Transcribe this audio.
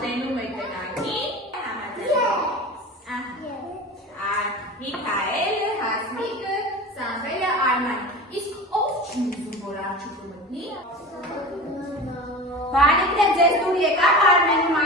մոտենում է տնային, Միքայելը, Հասմիկը, Սամվելը, Արմանը։ Իսկ ով չի ուզում, որ աղջիկը մտնի։ Բարիք ձեզ դուր եկավ Արմենում